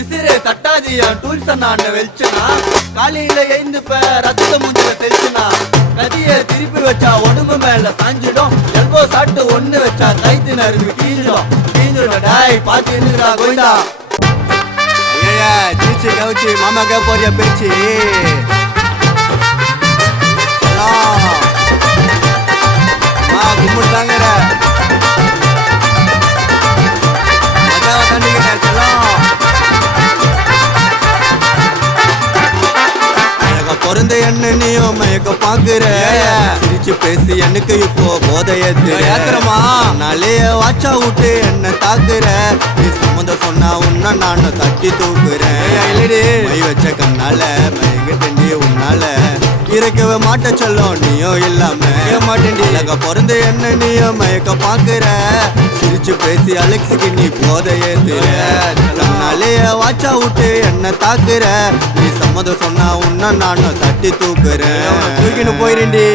விசிறு தட்டாதியா tools நான் வெளிச்சனா காலையில எழுந்துப்ப ரத்த முஞ்சில தெளிச்சுனா. கதிய திருப்பி வச்சா உடம்பு மேல சாஞ்சிடும். எல்போ சாட்டு ஒண்ணு வச்சா கைத்து நறுக்கு கீஞ்சிடும் கீஞ்சிடும் டாய் பாத்து என்னடா கோயிண்டா ஐயா சீச்சி கவுச்சி மாமா கே போறிய பேச்சு? நீயும் மயக்க பாக்குற? சிரிச்சு பேசி எனக்கு இப்போ போதைய ஏத்துறமா நாளைய வாச்சா விட்டு என்ன தாக்குற. நீ சம்மந்த சொன்னா உன்ன நானும் தட்டி தூக்குறேன். மை வச்ச கண்ணால மயங்கிட்டேன் உன்னால? இறக்கவே மாட்ட சொல்லும் நீயும் இல்லாம. மாட்டேன் பிறந்த என்ன நீயும் மயக்க பாக்குற? சிரிச்சு பேசி அலெக்ஸுக்கு நீ போதையே கண்ணாலேயே வாட்சா விட்டு என்ன தாக்குற? நீ சம்மதம் சொன்னா உன்ன நான் தட்டி தூக்குறேன். தூக்கின்னு போயிரண்டி.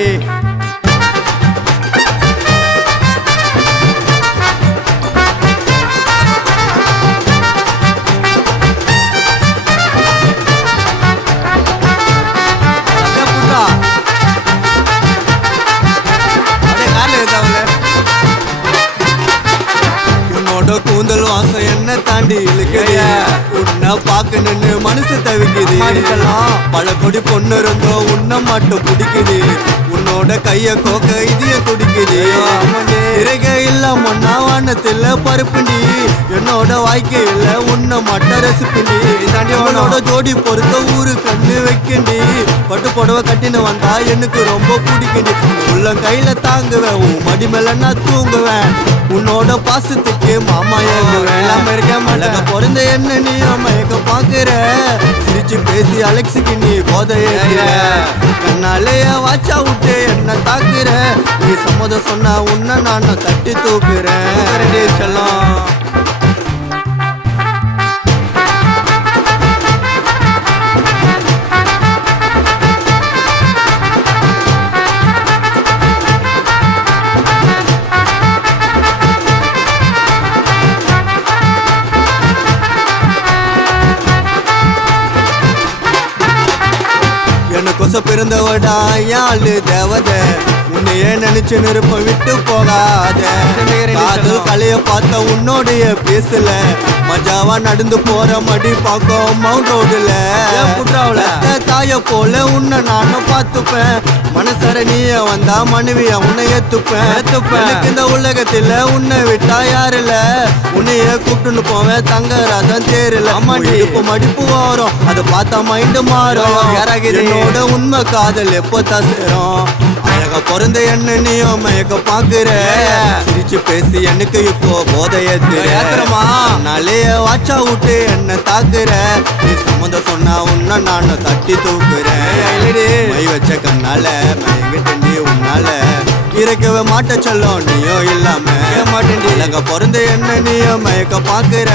என்ன தாண்டி இழுக்குது உன்னை பார்க்கணுன்னு மனசு தவிக்குது. பல கொடி பொண்ணு இருந்தோ உன்னை மட்டும் பிடிக்குது உன்னோட கைய கோக்க இதிய துடிக்குது இறக இல்ல மண்ணா வானத்துல பருப்புண்டி. என்னோட வாழ்க்கையில உன்னை மட்டும் ரசிப்புண்டி. உன்னோட ஜோடி பொறுத்த ஊரு கண்ணு வைக்கண்டி. பட்டு புடவை கட்டின்னு வந்தா எனக்கு ரொம்ப பிடிக்குண்டி உள்ள கையில தாங்குவேன் உன் மடி மேல நான் தூங்குவேன். உன்னோட பாசத்துக்கு மாமா ஏங்குவேன். இல்லாம இருக்க மழக பிறந்த என்ன நீ மயக்க பாக்குற சிரிச்சு பேசி அலெக்ஸுக்கு நீ போதைய கண்ணாலேயே வாச்சா விட்டு என்ன தாக்குற. நீ சம்மதம் சொன்ன உன்னை நான் தட்டி தூக்குறேன். செல்லம். எனக்கொச பிறந்தவடா யாழு தேவத. உன்னையே நினைச்சு நிருப்ப விட்டு போகாத? காதல் கலைய பார்த்த உன்னோடைய பேசல. மஜாவா நடந்து போற மடி பார்க்கும் மவுண்ட் ரோடுல தாய போல உன்னை நானும் பார்த்துப்பேன். மனசர நீய வந்தா மனைவிய உன்னை ஏத்துப்பேன். எனக்கு இந்த உலகத்துல உன்னை விட்டா யாருல உன்னைய கூப்பிட்டுன்னு போவேன் தங்க ரதம் தேருல அம்மா இடுப்பு மடிப்பு வரும் அதை பார்த்தா மைண்டு மாறும். என்னோட உண்மை காதல் எப்போ தான் சேரும்? அழக பிறந்த என்ன நீயும் மயக்க பாக்குற சிரிச்சு பேசி எனக்கு இப்போ போதைய ஏத்துறமா? நாளைய வாச்சா விட்டு என்ன தாக்குற. நீ சம்மந்தம் சொன்னா உன்ன நானும் தட்டி தூக்குறேன். மை வச்ச கண்ணால மயங்கிட்டேன் உன்னால. இறக்கவே மாட்ட சொல்லும் நீயோ இல்லாம. மாட்டேன் இலங்க பிறந்த என்ன நீயோ மயக்க பாக்குற.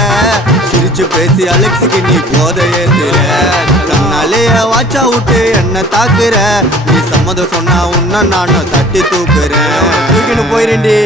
சிரிச்சு பேசி அலெக்ஸுக்கு நீ போதைய கண்ணாலேயே வாச்சா விட்டு என்ன தாக்குற. நீ சம்மதம் சொன்னா உன்ன நானும் தட்டி தூக்குறேன். தூக்கின்னு போயிருண்டி.